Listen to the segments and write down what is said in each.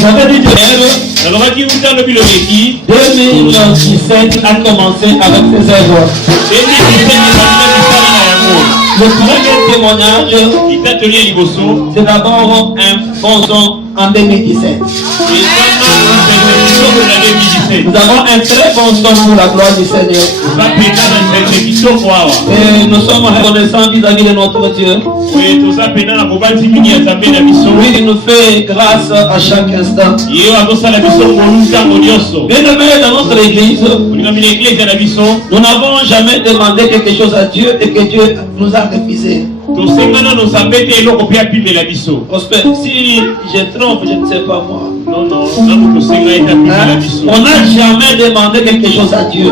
J'avais dit que 2017 a commencé avec ses œuvres. Le premier témoignage, c'est d'abord un bon son en 2017. Nous avons un très bon son pour la gloire du Seigneur. Et nous sommes reconnaissants vis-à-vis de notre Dieu. Oui, il nous fait grâce à chaque instant. Bien-aimés dans notre église, nous n'avons jamais demandé quelque chose à Dieu et que Dieu nous a refusé. Prospère, si je trompe, je ne sais pas moi. Non. On n'a jamais demandé quelque chose à Dieu.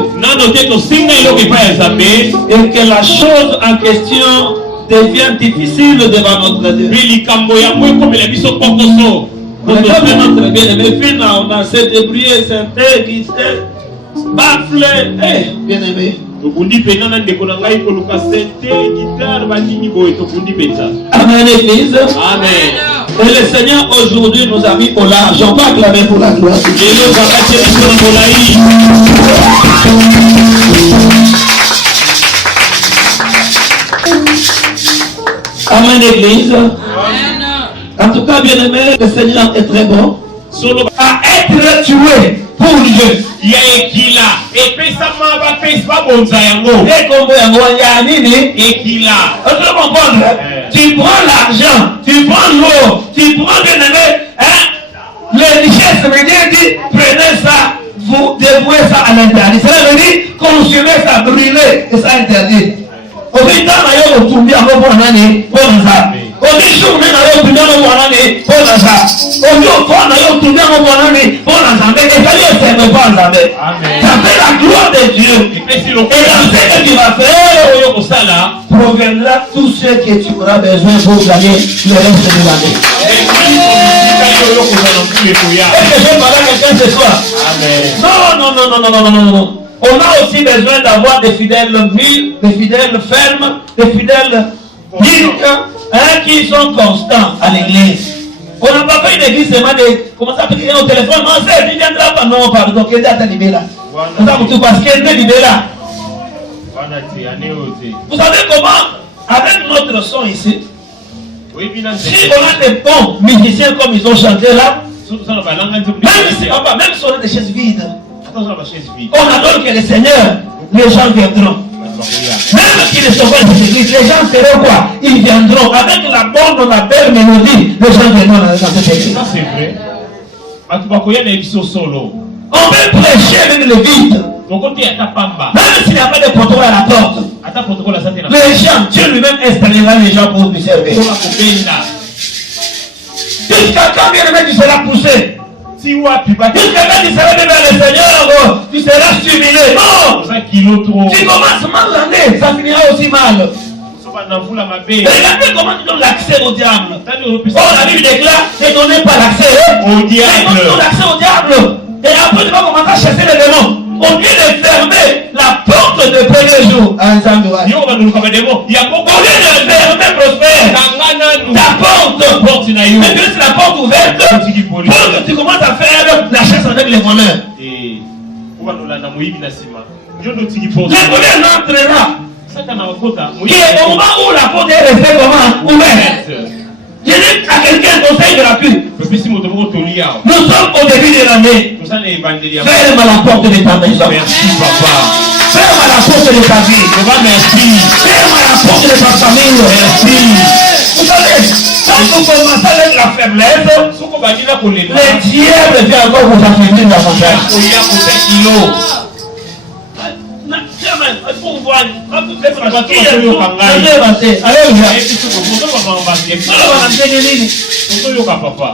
Et que la chose en question devient difficile devant notre Dieu. On a s'est débrouillé, synthé, guitare, bafflé, bien-aimé. Amen, Église. Amen. Et le Seigneur aujourd'hui nous a mis au large. On va acclamer pour la gloire. Amen, Église. En tout cas, bien-aimé, le Seigneur est très bon. À être tué pour Dieu. Il y a et qui là et puis ça m'a pas fait pas bon ça yango et comme yango ya nini et qui là tu comprends tu prends l'argent tu prends l'eau tu prends bien-aimé les richesses veut dire prenez ça vous dévouez ça à l'interdit ça veut dire consommer ça brûler et ça interdit au bout d'un an yo tumbi amo bonani bonza au bout d'un an yo tumbi amo bonani bonza au bout d'un an yo tumbi amo bonani bonza mais il fallait faire le bonza mais ça fait la gloire de Dieu et dans ce que tu vas faire proviendra tout ce que tu auras besoin pour gagner le reste de l'année. Est-ce que je parle à quelqu'un ce soir? Non. On a aussi besoin d'avoir des fidèles mûrs, des fidèles fermes, des fidèles dignes, qui sont constants à l'église. On n'a pas fait une église seulement de commencer à prier au téléphone. Non, c'est tu viendras pas. Non, pardon, qu'est-ce que tu as libéré? Nous avons tout parce qu'elle est libérée. Vous savez comment, avec notre son ici, si on a des bons musiciens comme ils ont chanté là, même si on a des chaises vides, on adore que le Seigneur, les gens viendront. Même qu'ils ne sont pas de cette église, les gens feront quoi? Ils viendront. Avec la bonne, la belle mélodie, les gens viendront dans cette église. Ça c'est vrai. On peut prêcher avec le vide. Même s'il n'y a pas de contrôle à la porte. Les gens, Dieu lui-même installera les gens pour lui servir. Jusqu'à quand bien tu seras poussé? Jusqu'à quand tu seras devant le Seigneur, tu seras stimulé. Non! Tu commences mal l'année, ça finira aussi mal. Regardez comment tu donnes l'accès au diable. Oh, la Bible déclare, ne donnez pas l'accès au diable. Tu donnes l'accès au diable. Et après, tu vas commencer à chasser les démons. Au lieu de fermer la porte de premier jour. Au lieu de fermer Prospère ta porte. Mais que c'est la porte ouverte pour que tu commences à faire la chasse avec les voleurs. Les voleurs n'entrera. Et au moment où la porte est restée comment ouverte. Je dis à quelqu'un un conseil gratuit. Nous sommes au début de l'année. Ferme la porte de ta maison. Merci papa. Ferme la porte de ta vie. Merci. Ferme la porte de ta famille. Merci. Vous savez, quand vous commencez avec la faiblesse, le diable vient encore vous affaiblir davantage. Papa.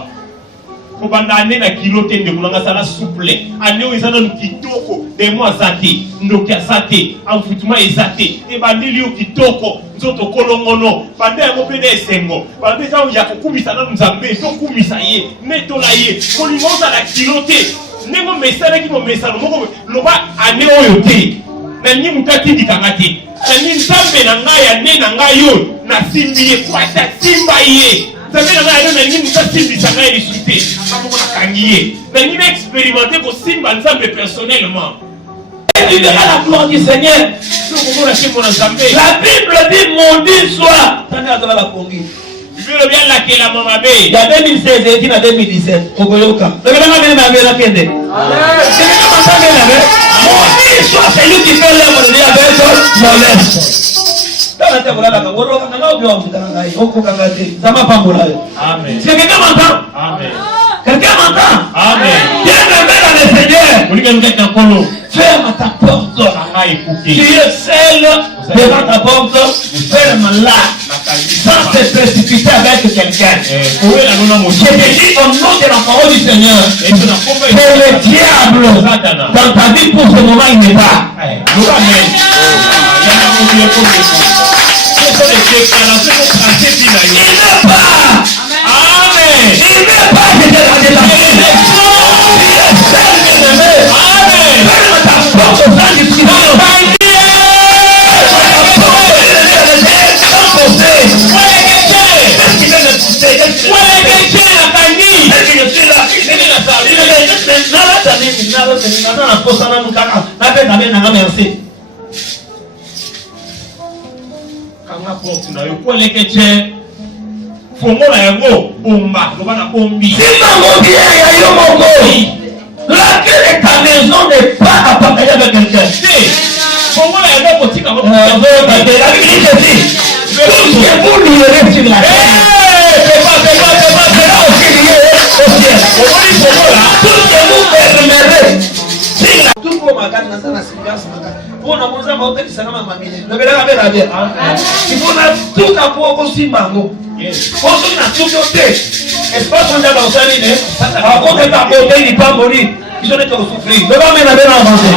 Kobanda ane na kilote nde kulanga sala souple ane oizana kitoko de moi zate ndokia zate amfutuma ezate e bandili yo kitoko nzoto kolongono bande yango pene esengo bande za ya kokumisa na nzambe to kumisa ye netola ye kolingoza la kilote nengo mesala ki mo mesala moko loba ane oyo te na nyi mutati dikangate na nyi nzambe na ngai ya ne na ngai yo na simbi ye kwata simba ye Ça fait la main, il y a une ça va discuter. Il a expérimenté pour Simba ensemble personnellement. Et tu verras la gloire du Seigneur. La Bible dit maudit soit. Il y a 2016 et il y a 2017. Maudit soit celui qui fait l'œuvre de Dieu avec modeste. Amen. Est-ce que quelqu'un m'entend? Amen. Quelqu'un m'entend? Amen. Bien-aimé dans le Seigneur. Ferme ta porte. Tu es seul devant ta porte. Ferme-la. Sans te précipiter avec quelqu'un. Je te dis au nom de la parole du Seieur que le diable dans ta vie pour ce moment il n'est pas. Il n'est pas. Amen. Il n'est pas. Je te l'ai dit. Tu es seul bien-aimé. Amen. Ferme ta porte sans discussion. Laquelle est ta maison n'est pas à partager avec quelqu'un. La Bible dit tout ce que vous lirez sur la terre sera aussi lié au ciel. Tout ce que vous fermerez sur la tout pour ma garde dans la silence. Pour la maison, ma hôtel, ça n'a pas mamie. Le bel avec la bière. Si vous n'avez tout à pour aussi mango. Pour ceux qui n'ont tout côté. Espace on a dans sa ligne. À cause de ta beauté, il n'est pas mourir. Ils ont été souffrir. Le bas met la bière avancée.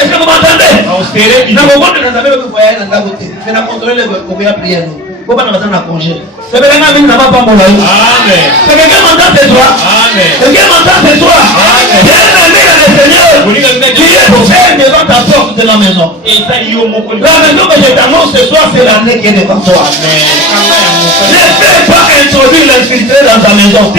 Est-ce que vous m'entendez? Dans le moment de nous avons le voyage dans la beauté. Mais la contrôler le combien prière nous. Pourquoi on a besoin d'un congé? C'est bien que nous n'avons pas mon avis. Amen. C'est quelqu'un m'entend ce soir. Amen. Quelqu'un m'entend ce soir. Amen. Bien-aimé dans le Seigneur. Tu es seul devant ta porte de la maison. La maison que je t'annonce ce soir, c'est l'année qui est devant toi. Ne fais pas introduire l'infiltré dans ta maison.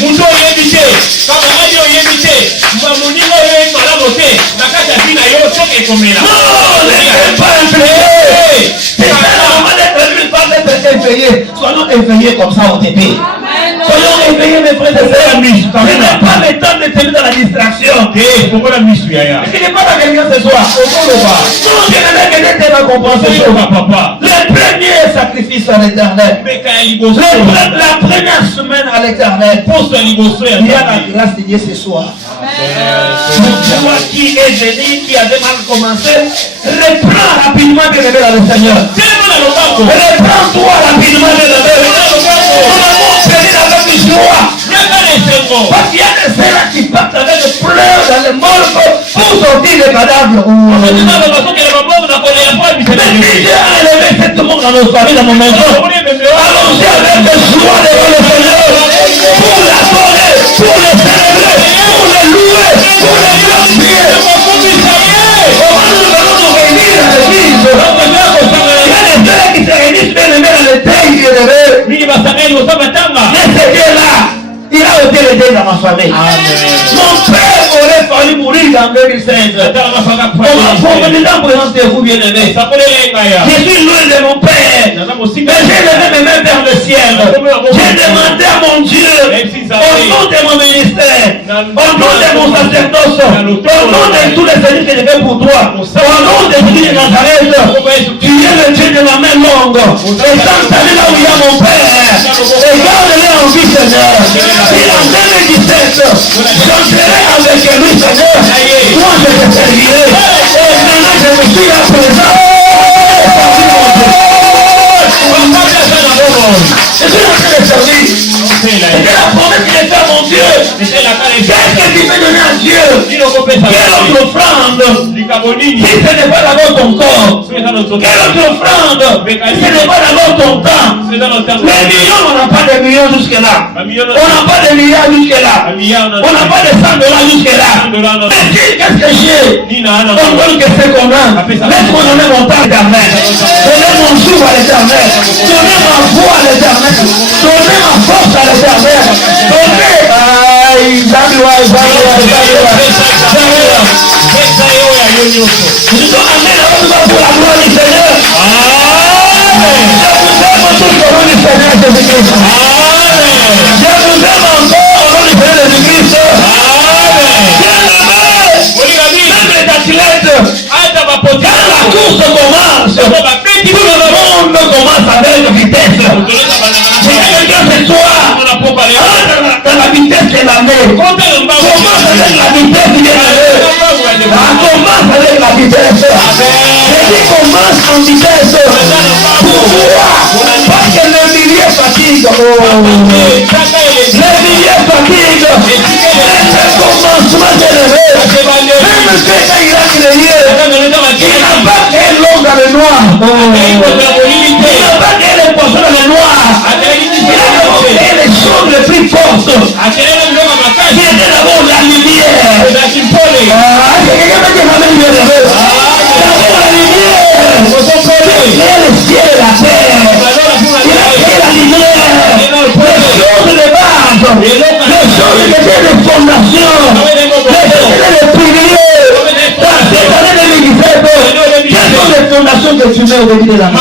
Mundo yebite kama radio yebite mamuningo yo malamu te nakata bina yo toke komela non ne pas impliqué c'est ça la maman d'être pas d'être éveillé soyons éveillés comme ça au début soyons éveillés mes frères et sœurs amis ce n'est pas le temps de tenir dans la distraction pourquoi la mise yaya est-ce qu'il n'est pas dans quelqu'un ce soir non je n'avais que d'être dans la compréhension papa le premier sacrifice à l'éternel la première semaine à l'éternel il y a la grâce de Dieu ce soir. Toi qui est venu, qui avait mal commencé, reprends rapidement de lever dans le Seigneur. Reprends-toi rapidement de lever. Nous avons avec joie. Parce qu'il y a des frères qui partent avec pleurs dans les morts pour sortir les cadavres. Mais Dieu a élevé cette monde dans nos familles, dans nos maisons. Allons-y avec joie devant le Seigneur. Pour l'adorer, pour le célébrer, pour le louer, pour le glorifier. Comment nous allons nous réunir à l'église? Il y a des frères qui se réunissent bien aimés dans le deuil élevé. Mais ce Dieu-là, il a ôté le deuil dans ma famille. Mon père aurait fallu mourir en 2016. Pour venir en présence de vous, bien-aimés. Je suis loin de mon père. Mais j'ai levé mes mains vers le ciel. J'ai demandé à mon Dieu, au nom de mon ministère, au nom de mon sacerdoce, au nom de tous les services que j'ai fait pour toi, au nom de Jésus de Nazareth, tu es le Dieu de la main longue. Et sans salut là où il y a mon père, et garde-le en vie, Seigneur. Et en 2017, j'entrerai avec lui, Seigneur. Moi, je te servirai. Et maintenant, je me suis à présent. Je suis en train de servir. C'est la promesse qu'il a fait à mon Dieu. Qu'est-ce que tu veux donner à Dieu? Quelle autre offrande? Si ce n'est pas d'abord ton corps. Quelle autre offrande? Si ce n'est pas d'abord ton temps. faisant l'enterrement. Les millions, on n'a pas de millions jusque-là. On n'a pas de milliards jusque-là. On n'a pas de 100 dollars jusque-là. Mais qu'est-ce que j'ai? On donne que c'est commun. Laisse-moi donner mon temps à l'éternel. Donner mon jour à l'éternel. Donner ma voix à l'éternel. Donner ma force à l'éternel. Donner. Aïe, nous sommes amenés là-bas pour la gloire du Seigneur. Je vous aime tous au nom du Seigneur Jésus-Christ. Je vous aime encore au nom du Seigneur Jésus-Christ. Même les athlètes, quand la course commence, tout le monde commence avec vitesse. C'est quelqu'un ce soir, dans la vitesse de l'année. Commence avec la vitesse de l'année. Commence avec la vitesse. Je dis commence en vitesse. Pourquoi? Parce que le millier fatigue. Le millier fatigue. C'est le commencement de l'éveil. Même quand il a créé, il n'a pas créé l'homme dans le noir. Il n'a pas créé les poissons dans le noir. Il a créé les choses les plus fortes. Il était d'abord la lumière. Quelqu'un m'a dit la lumière. D'abord la lumière. Il a créé le ciel et la terre. Il a créé la lumière. Les choses de base. Les choses qui étaient des fondations. Les choses qui étaient des piliers. Dans cette année de l'Église, quelles sont les fondations que tu mets au début de la main?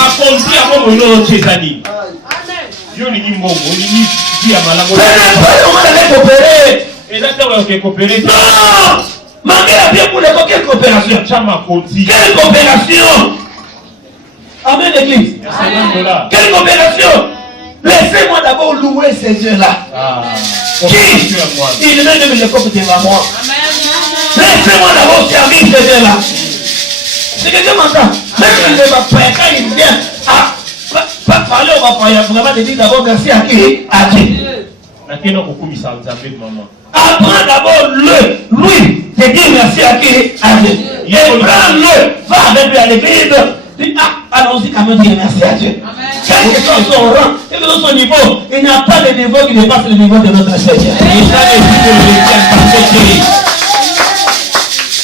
Non! Manquez la bien pour les quelle coopération? Quelle coopération? Amen, l'église. Quelle coopération? Laissez-moi d'abord louer ces dieux-là. Qui? Il ne me le coupe devant moi. Laissez-moi d'abord servir ces dieux-là. C'est quelqu'un m'entend. Même il ne va pas, quand il vient pas parler, on va parler. Vraiment, de dire d'abord merci à qui? À qui? Apprends d'abord lui, de dire merci à qui? À Dieu. Et prends-le, va avec lui à l'église. Dis, allons-y quand même dire merci à Dieu. Quel que soit son rang, quel que soit son niveau, il n'y a pas de niveau qui dépasse le niveau de notre Seigneur.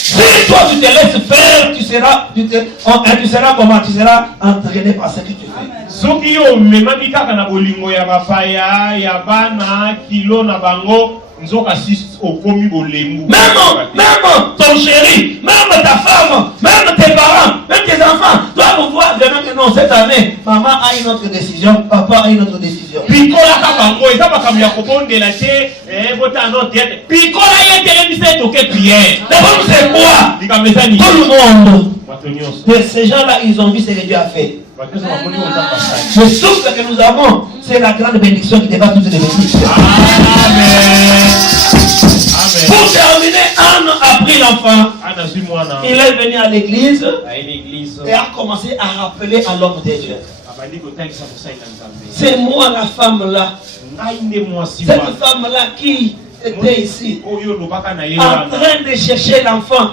Si toi tu te laisses faire, tu seras comment? Tu seras entraîné par ce que tu fais. Soki yo memaki kaka na bolingo ya bapaya ya bana kilo na bango nzoka sis okomi bolembu. Même ton chéri, même ta femme, même tes parents, même tes enfants doivent voir vraiment que non, cette année, maman a une autre décision, papa a une autre décision. Pikola kabango eza makambo ya kobondela te bota no tete. Pikola yete lebise toke prière. D'abord c'est quoi? Likamezani. Tout le monde. Ces gens-là, ils ont vu ce que Dieu a fait. Le souffle que nous avons, c'est la grande bénédiction qui dépasse toutes les bénédictions. Amen. Pour terminer, Anne a pris l'enfant. Il est venu à l'église et a commencé à rappeler à l'homme de Dieu. C'est moi la femme là. Cette femme là qui était ici en train de chercher l'enfant.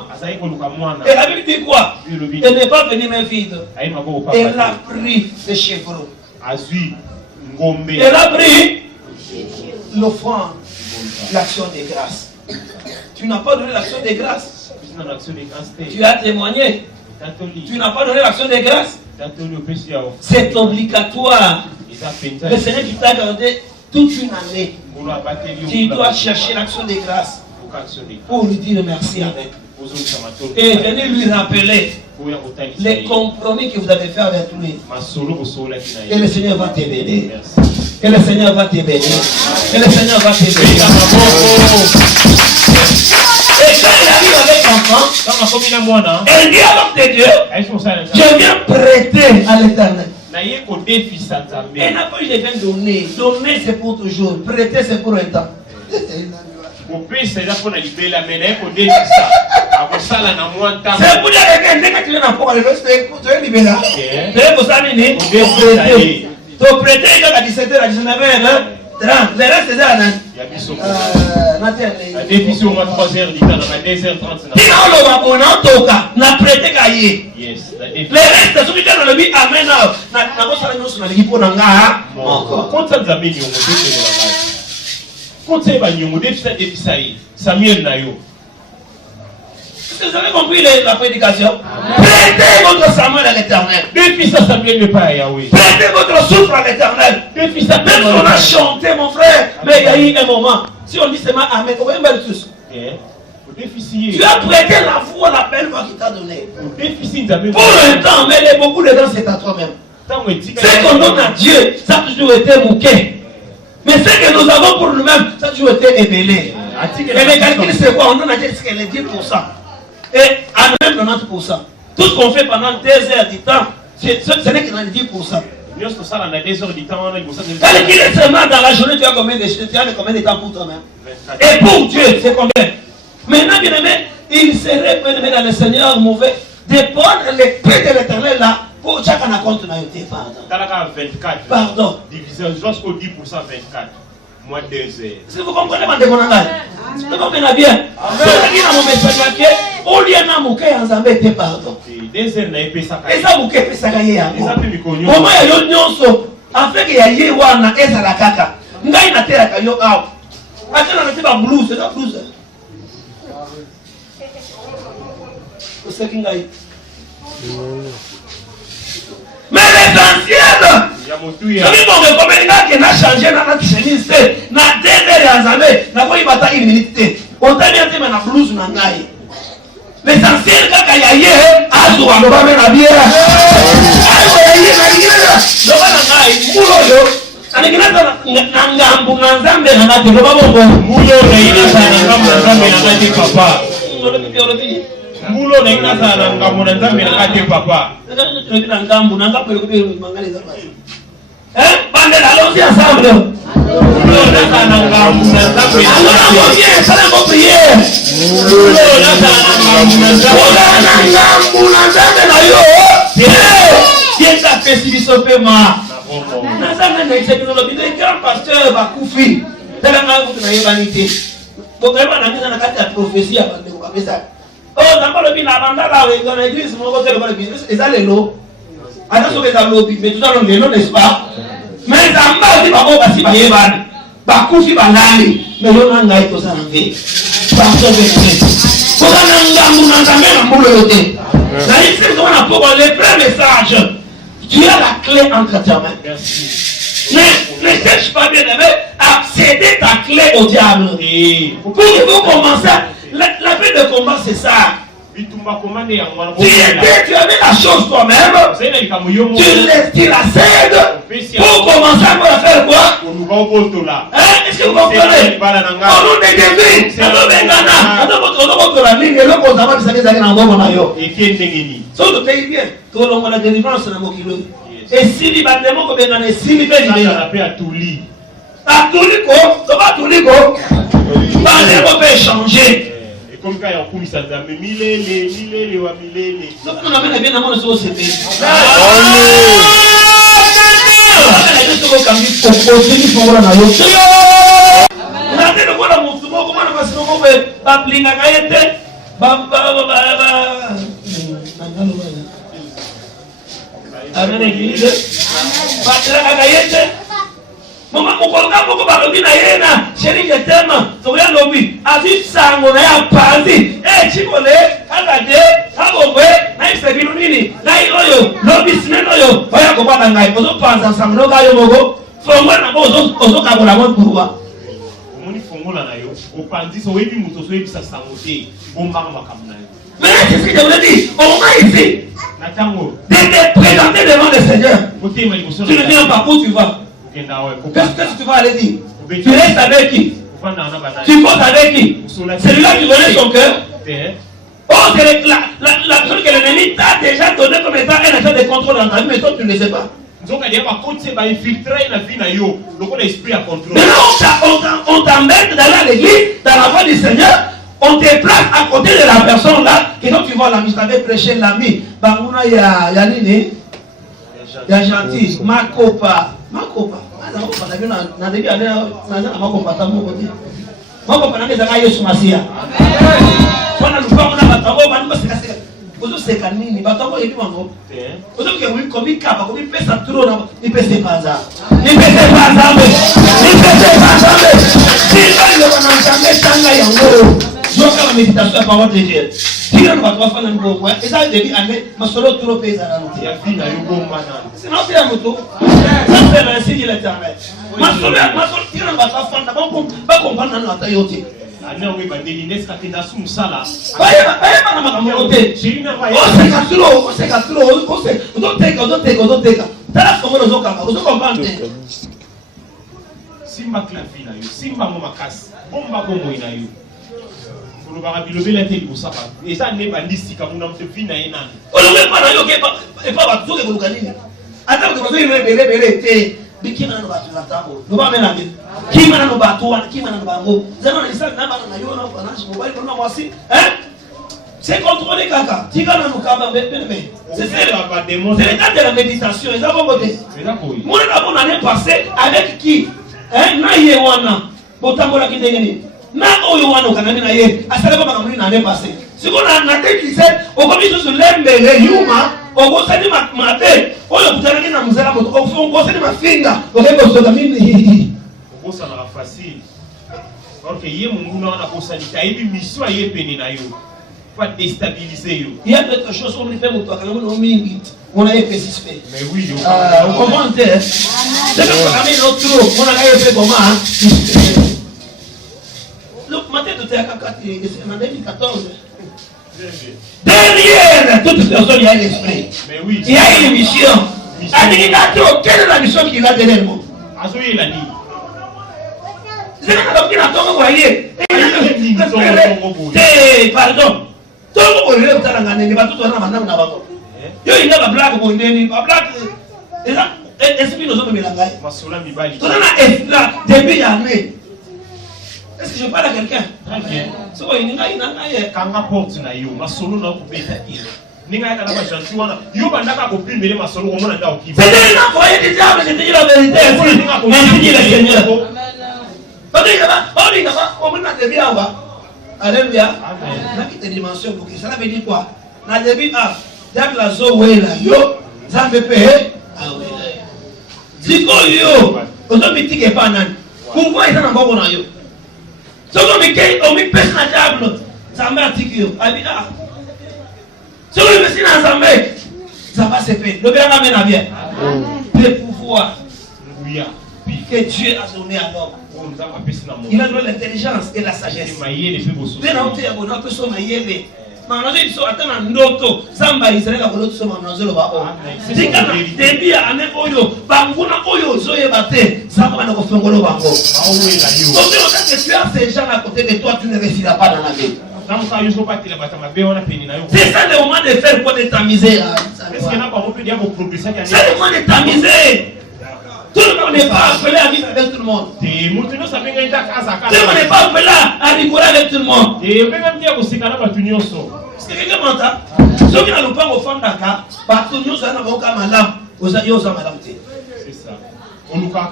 Et la Bible dit quoi? Elle n'est pas venue main vide. Elle a pris le chevreau. Elle a pris l'offrande, l'action de grâce. Tu n'as pas donné l'action de grâce. Tu as témoigné. Tu n'as pas donné l'action de grâce. C'est obligatoire. Le Seigneur qui t'a gardé toute une année. Tu dois chercher l'action de grâce pour lui dire merci avec. Et venez lui rappeler les compromis que vous avez fait avec lui. Et le Seigneur va te bénir. Et le Seigneur va te bénir. Et le Seigneur va te bénir. Et quand il arrive avec l'enfant, elle dit à l'homme de Dieu, je viens prêter à l'Éternel. Elle n'a pas eu de bien donner. Donner c'est pour toujours. Prêter c'est pour un temps. C'est pour dire que dès que tu viens encore, tu es libéré. C'est pour ça que tu prêter à 17h, à 19h, 30. Le reste c'est ça. La définition au 3h du temps, dans 2h30. Na prêté cahier. Yes. Le reste, celui qui a le but, amen. Na ko sala nyonso na lipo na nga. Encore. Quand ça Nzambe nyongo de la life. Quand ça va nyongo de Fisaï, Samuel Nayo. Vous avez compris la prédication? Prêtez votre Samuel à l'Éternel. Depuis ça, Samuel n'est pas à Yahweh. Prêtez votre souffle à l'Éternel. Depuis ça, même si on a chanté, mon frère, mais il y a eu un moment. Si on dit seulement Amen, on va même tous. Tu as prêté la voix, l'appel qu'il t'a donné. Pour un temps, mais beaucoup de temps, c'est à toi-même. Ce qu'on donne à Dieu, ça a toujours été bouquet. Mais ce que nous avons pour nous-mêmes, ça a toujours été ébellé. Et les calculs, c'est quoi? On donne à Dieu ce qu'elle est 10%. Et à même 90%. Tout ce qu'on fait pendant 2 heures du temps, ce n'est que dans les 10%. Calculez seulement dans la journée, tu as combien de temps pour toi-même? Et pour Dieu, c'est combien? Maintenant, bien aimé, il serait bien aimé dans le Seigneur mauvais de prendre l'esprit de l'Éternel là pour chacun à compte de pardon. Pardon. Division jusqu'au 10% 24. Moins 2 heures. Si vous comprenez, ma déconnaille. Vous comprenez bien. C'est dans mon message au lieu de mouquet en Zambé, pardon. 2 heures n'a pas ça. Et ça mouquet, ça gagne. Comment il y a nyonso afin que ya ye wana eza la kaka. Ngai na terre ka yo aw. Atena na tiba blues, c'est la blues. Mais l'essentiel, celui comme il a changé dans notre chemise, na désert en Zambé, na quoi il va tailler une minute. On t'a bien dit, mais na blouse na ngai. L'essentiel, quand il y a yé, azo, on va mettre la bière. Azo, il y a na bière. Donc, on a ngai, moulo yo. Anigina ngambu na Nzambe na ngati lo babongo. Moulo na ina sana ngambu na Nzambe na ngati papa. Mbulo na ina sana ngambu na Nzambe na ngati papa. Ngambu na ngapo yokubi mangale za basi. Bande allons-y ensemble. Mbulo na sana ngambu na Nzambe na ngati. Allons-y, allons prier. Mbulo na sana ngambu na Nzambe na yo. Bien ta festiviso pema. Nzambe na exekino lo bide grand pasteur bakufi. Tala ngambu na yebanite. Bokema na misa na kati ya prophétie abande ko kabisa. Oh, d'abord le bin abandala dans l'église mon côté le bin et ça les lots. Attention les lobby mais tout ça le nom n'est-ce pas? Mais d'abord si babo basi ba yeban. Bakufi balali mais yo nanga ito ça nge. Pasteur Bénin. Pour nanga na Nzambe na mbulo yote. Na ici on a pour le premier message. Tu as la clé entre tes mains. Merci. Ne cherche pas bien aimé à céder ta clé au diable. Pour que vous commencez, la vie de combat c'est ça. Tu as mis la chose toi-même. Tu la cèdes pour commencer à faire quoi? Est-ce que vous comprenez? Au nom des défis, so le pays bien, que l'on a la délivrance dans mon kilo. Et si les bâtiments comme dans les si les Atuli ko, ça va Atuli ko. Pas de peut changer. Et comme quand il y a un coup ça Nzambe milele wa milele. Donc on a bien amour sur ce pays. Amen église. Batela kayete. Mama mukoloka moko balobi na yena, chéri je t'aime. Toya lobi, azi sango na ya pazi. Chikole, agade, agobwe, na isebinu nini? Na iroyo, lobi sineno yo. Oya ko bana ngai, ozo panza sango ga yo moko. Fongo na bo ozo kabola mo pourwa. Omoni fongo na yo, opandi so webi muto so webi sa sango te, bomba makamna yo. Mais c'est ce que je voulais dire. On va ici de te présenter devant le Seigneur. Tu ne viens pas où tu vas. Qu'est-ce que tu vas aller dire? Tu restes avec qui? Tu poses avec qui? Celui-là qui connaît son cœur. Oh, c'est la personne que l'ennemi t'a déjà donné comme étant un agent de contrôle dans ta vie, mais toi tu ne le sais pas. Maintenant on t'emmène d'aller à l'église, dans la voie du Seigneur. On te place à côté de la personne là, et donc tu vois l'ami, je t'avais prêché l'ami. Banguna ya nini? Ya gentil, Makopa. Makopa na debi ale na Makopa ta mo côté. Makopa na ngeza ka Yesu Masia. Wana lupango na batabo bani basika sika. Ozo seka nini batako yebi wango. Ozo ke oui komi kapa komi pesa trop na ni pesa panza. Ni pesa panza me. Ni pesa panza me. Si le wana nzambe tanga yango. Joka la méditation par parole de Dieu. Tira no batwa fana ngoko. Eza debi ane masolo trop pesa na no. Ya vina yo bomba na. Sinon c'est un moto. Ça c'est l'insigne de l'Éternel. Masolo tira no batwa fana ba comprendre na ta yote. Ana we bandeli neska tena sumsala. Baya na makamote. Oseka teka. Tala komo ozokanga, ozokompante. Simba klavi na yo, simba mo makasi. Bomba bombo ina yo. Fulu ba bilobela te libosaka. Eza ne bandisika muna mte vina enani. Olobe pana yo ke pa ba tuke koluka nini. Ata ko zo ire bele te. Bikima na batu latambo. No ba mena ngi. Kima na batu wana, kima na bango. Zama na isa na bana na yo na financial mobile ko na mwasi. C'est contrôlé kaka. Tika na mukaba bebe. C'est ça va démontrer. C'est l'état de la méditation. Ils ont voté. C'est là quoi. Mon abon année passée avec qui? Na ye wana. Botambola ki dengeni. Na oyo wana kanami na ye. Asala ba kamuni na année passée. Siko na tekise okomi so lembele yuma. Ogosani mate. Oyo kutana kina mzela moto. Ogosani mafinga. Okebo soka mimi. Ogosana facile. Alors que ye mungu na wana kosani kaibi mission ye peni na yo. Pas déstabiliser yo. Il y a d'autres choses qu'on fait pour toi quand on a fait suspect. Mais oui, yo. On comprend c'est que pour amener l'autre on a fait comment le matin de terre en 2014. Derrière toute personne il y a l'esprit. Mais oui. Il y a une mission. Quelle est la mission qu'il a derrière moi? Azoye la ni. C'est là qu'il a tout envoyé. Pardon. Tout le monde est là, il va tout donner maintenant na bango. Yo inga ba black bo ndeni, ba black. Eza esprit nous sommes mélangés. Masola mibali. Tout na là début ya mai. Est-ce que je parle à quelqu'un? Très bien. So inga ye kanga porte na yo, masolo na ko beta ile. Ninga ya kana ba gentil wana. Yo bandaka ko primele masolo ko mona nda okiba. C'est déjà envoyé du diable, c'est dit la vérité. Merci le Seigneur. On m'a dit alléluia. Na quelle dimension pour que ça veut dire quoi? Na début diable la zo wela yo, zambe pe awela. Diko yo, ozo mitike pa nani. Pourquoi ils en ont na yo? Soko mike o mi pesa na diable, zambe atiki yo. Abi Soko mi pesa na zambe. Ça va se faire. Le bien amène à bien. Le pouvoir. Oui. Que Dieu a donné à l'homme. Il a donné l'intelligence et la sagesse. C'est ça le moment de faire quoi de tamiser. C'est le moment de tamiser. Tout le monde n'est pas appelé à vivre avec tout le monde. Tout le monde n'est pas appelé à rigoler avec tout le monde. Est-ce que quelqu'un m'entend? Ceux qui n'ont pas au fond d'Aka, partout nous sommes dans le madame, aux aïeux aux madame. C'est ça. On nous parle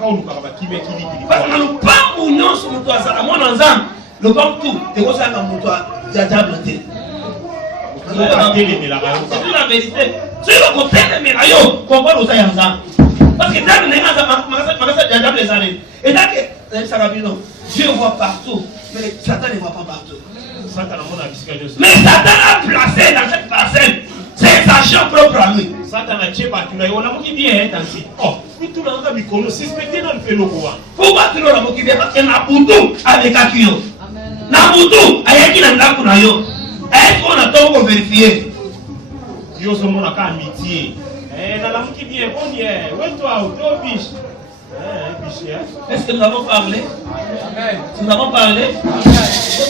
qui met qui dit. Parce que nous pas union sur nous à mon ensemble. Le banc tout, et vous savez mon toit, il y a diable. C'est la vérité. C'est le côté de Méraillot, qu'on voit aux aïeux ensemble. Parce que dans les années, et là, Dieu voit partout, mais Satan ne voit pas partout. Mais Satan a placé dans cette parcelle ses agents propres à lui. Satan a tué partout. On a dit bien, oh, tout le monde a mis qu'on suspecté dans le phénomène. Pourquoi tout le monde a dit bien? Parce que Nabutu avec Akio. Nabutu a yaki na ndaku na yo. Est-ce qu'on a tout pour vérifier? Yo sommes en amitié. Bien, on y est. Où est toi? Est-ce que nous avons parlé? Nous avons parlé? Je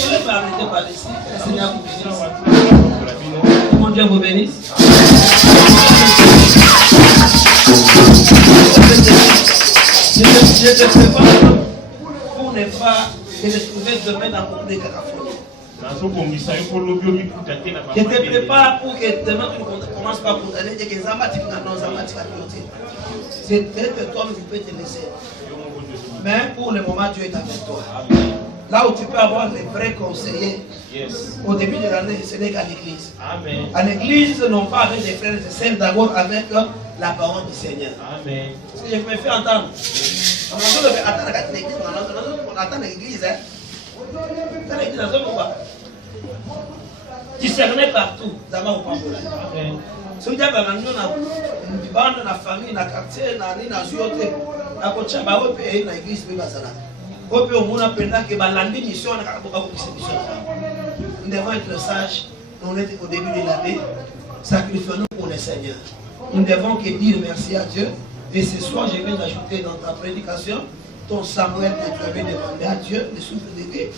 voulais parler ici. Seigneur vous bénisse. Mon Dieu vous bénisse. Je te prépare pour ne pas te retrouver demain dans beaucoup de cacophonie. Je te prépare pour que demain tu ne commences pas à condamner et que Zambati c'est peut-être que toi tu peux te laisser. Mais pour le moment Dieu est avec toi. là où tu peux avoir les vrais conseillers. Yes. Au début de l'année, ce n'est qu'à l'église. Amen. À l'église, non pas avec des frères et sœurs, d'abord avec la parole du Seigneur. Amen. Si je me fais entendre. On attend l'église, on attend l'église. Dans l'église, on va. Discerner partout. D'abord, on va. Amen. Si vous avez la famille, la quartier, la ziote, la coach, la l'église, nous devons être sages. On est au début de l'année. Sacrifions-nous pour le Seigneur. Nous ne devons que dire merci à Dieu. Et ce soir, je viens d'ajouter dans ta prédication ton Samuel que tu avais demandé à Dieu, le souffle de Dieu.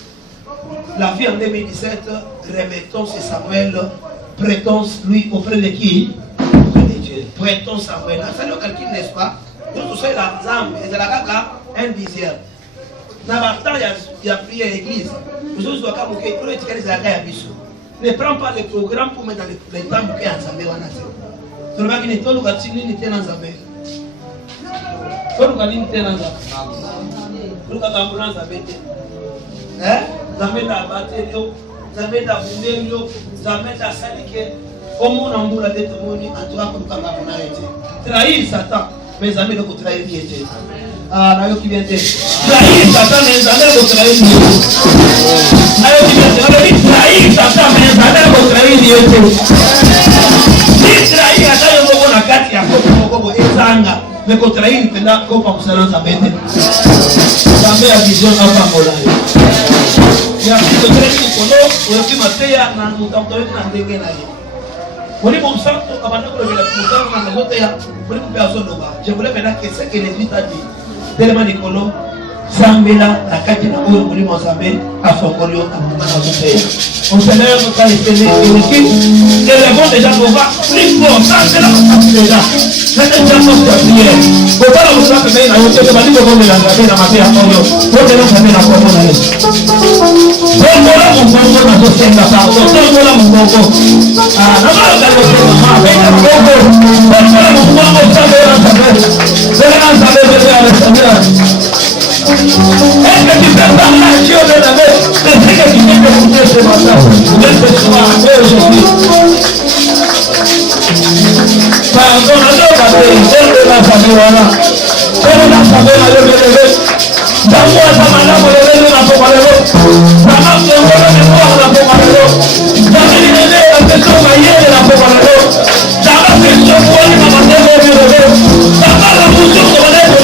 La vie en 2017, remettons ce Samuel, prêtons-lui auprès de qui? Auprès de Dieu. Prêtons Samuel. Ça le calcul, n'est-ce pas? Nous sommes l'exemple. Et c'est la carte un dixième. Dans le temps, il y a prié à l'église. Ne prends pas le programme pour mettre dans les temps pour qu'il y ait un Zambé. Tu ne vas pas dire que tu n'es pas un Zambé. Tu ne vas pas dire que tu n'es pas un Zambé. Tu ne vas pas dire que tu n'es pas un Zambé. Zambé n'a pas battu, Zambé n'a pas boudé, Zambé n'a pas saliqué. Au monde en bout, la tête de mon en tout cas, comme tu as été. Trahir Satan, mais Zambé n'a pas trahi qui était. Ah, là, qui vient de trahir Satan, mais Zambé n'a pas trahi qui était. Là, qui vient de trahir Satan, mais Zambé n'a pas trahi qui était. Si trahir Satan, il y a un gars qui a fait un Zanga, mais qu'on trahit, il peut là, qu'on pense à Zambé. Zambé a vision à Pamola. Il y a plus de traiter du colo, ou de plus mater à nous t'entendre dans des gains. On est bon sang, on va nous lever la poussière, on va nous noter à pour nous faire son nova. Je voulais maintenant que ce que l'Église a dit, tellement de colo, Zambéla, la carte de la Ouro, on Zambé, à son corio, à mon pays. On se lève quand il fait l'équipe, et le monde déjà nous va plus fort, Zambéla, on s'en déjà. C'est déjà notre prière. Au bas, on va faire un autre, on va dire qu'on est la Zambé, la matière à Ouro, on est la Zambé, la Como. Voilà mon bongo, la société, la pardon, voilà mon bongo. Ah, non, non, la société, avec un bongo. Voilà mon bongo, ça va être un Zambé. C'est un Zambé, c'est un Zambé. Est-ce que tu peux parler à Dieu de la vie? C'est ce que tu viens de vous dire ce matin. Ce soir, aujourd'hui. Pardon, on a parlé de la famille, voilà. C'est la famille, la levée. Dans moi, ça m'a l'air de lever la pompe à l'eau. Ça m'a fait de voir la pompe à l'eau. Ça m'a dit de la personne maillée de la pompe à l'eau. Ça m'a fait de voir la matin de lever. Ça m'a la bouche de la pompe à l'eau.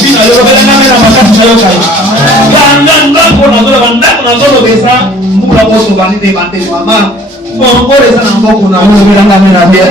bina yo belanga mena makasi na yo kai kanga ndako na zolo bandako na zolo besa mbula moto bani de bande mama bongore sana mboko na yo belanga mena bia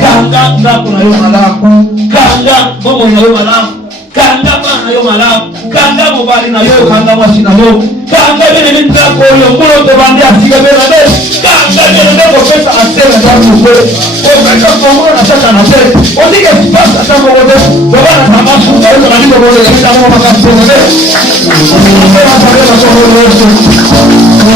kanga ndako na yo malamu kanga bomo na yo malamu kanga bana yo malamu kanga mobali na yo kanga mwasi na yo kanga bene ndako yo mbolo to bande asika bena be kanga bene ndako pesa asema ndako ko pesa kongo na sasa na tele odike pasa kama wote bwana tamasu na hizo malipo bora ya kama makasi bora be sema sabela kwa wote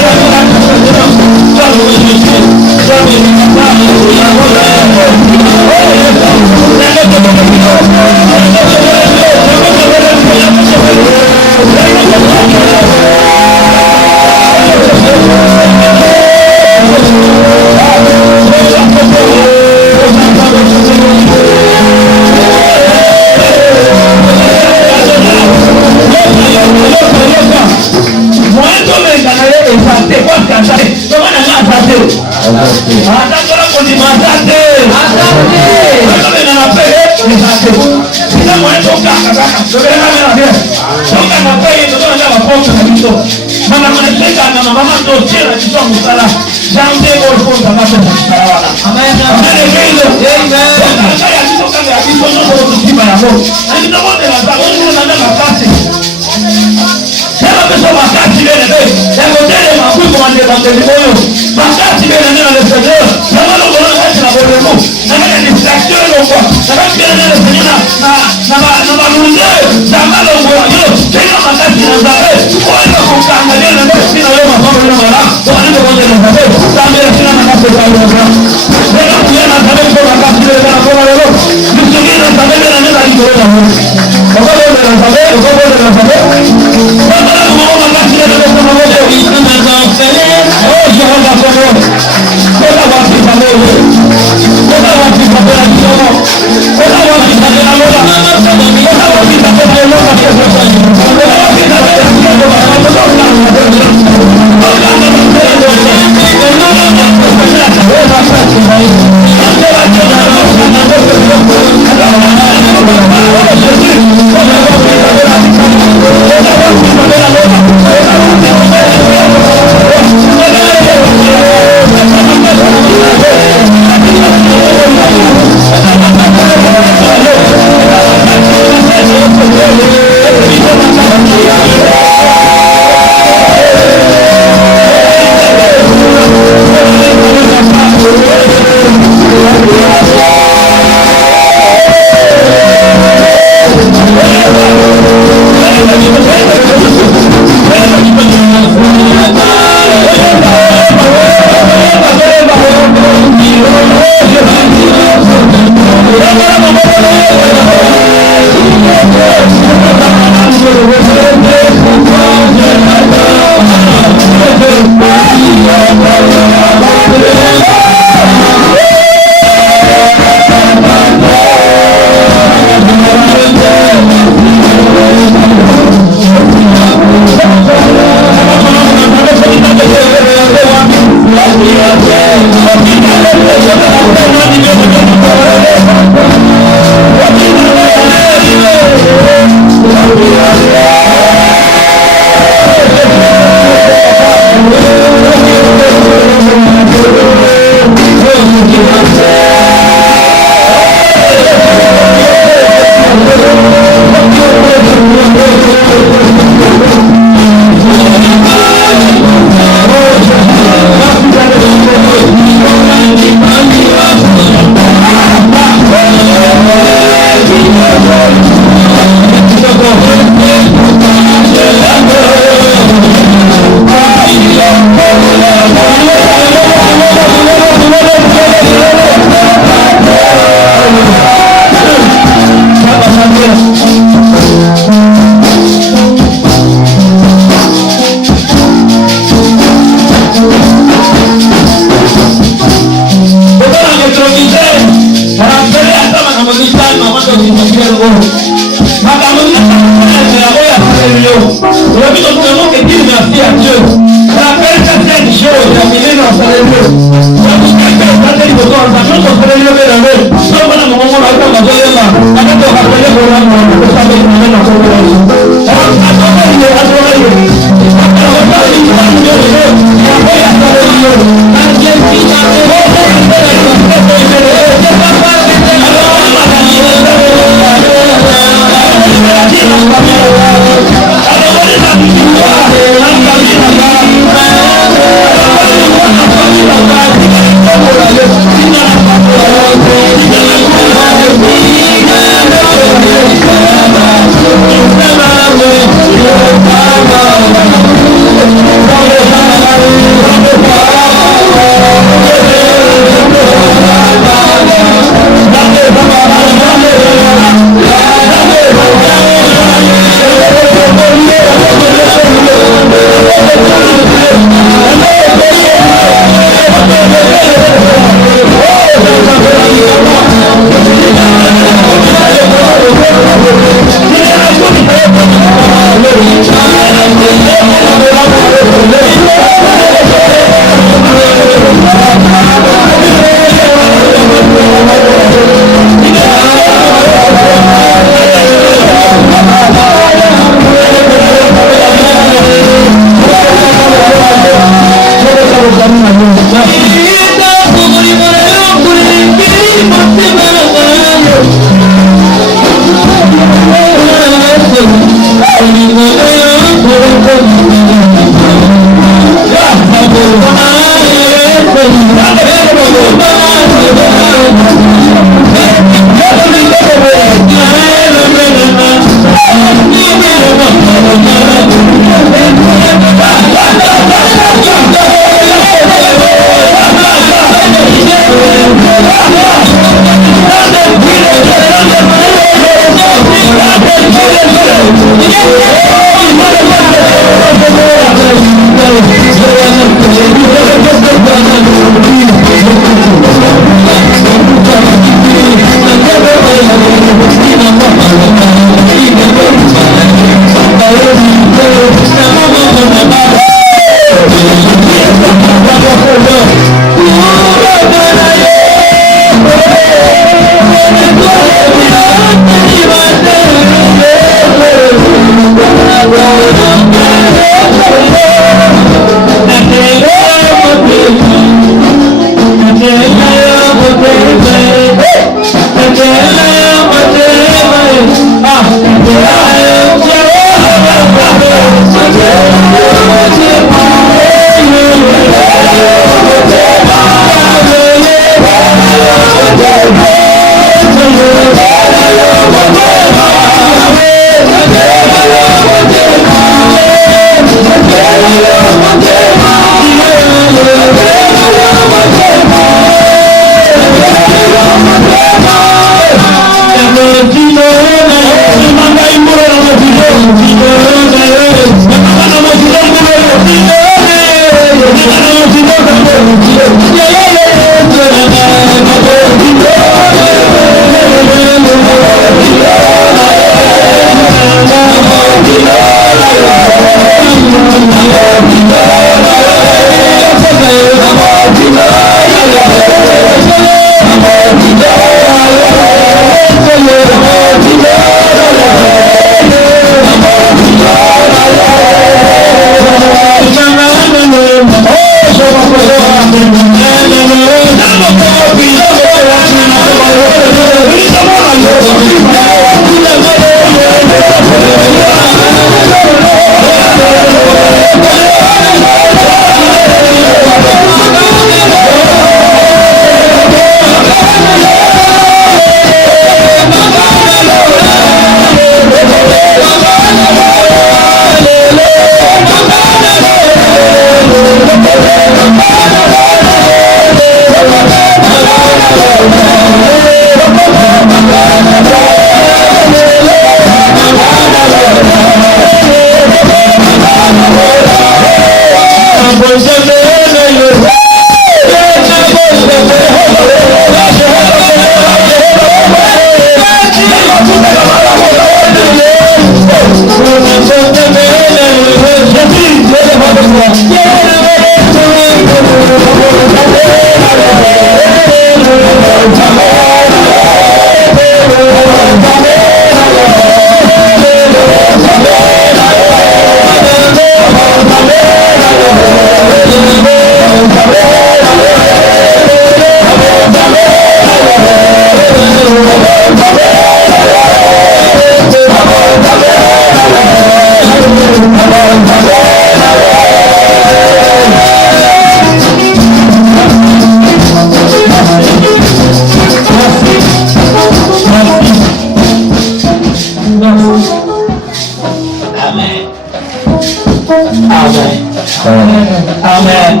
Amen.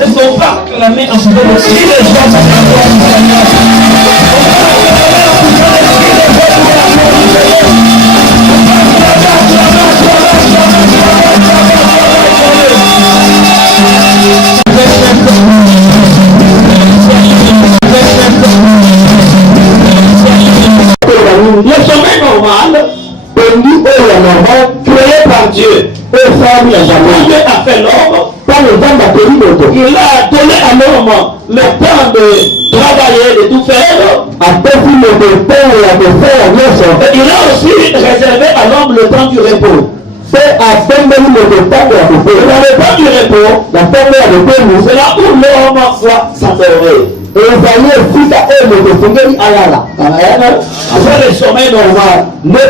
Est-ce qu'on peut acclamer un peu de si les gens le sommeil normal, créé par Dieu. Dieu a fait l'homme. Il a donné à l'homme le temps de travailler, de tout faire. Il a aussi réservé à l'homme le temps du repos. Le temps du repos, c'est là où l'homme doit s'endormir. C'est le sommeil normal. Mais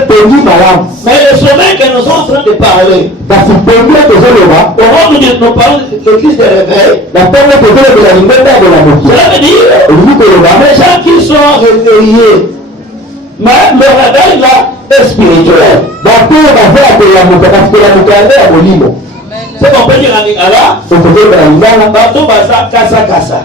le sommeil que nous sommes en train de parler, au moment où nous parlons de crise de réveil, cela veut dire les gens qui sont réveillés, mais le réveil là est spirituel. C'est qu'on peut dire en lingala, bateau baza kasa kasa.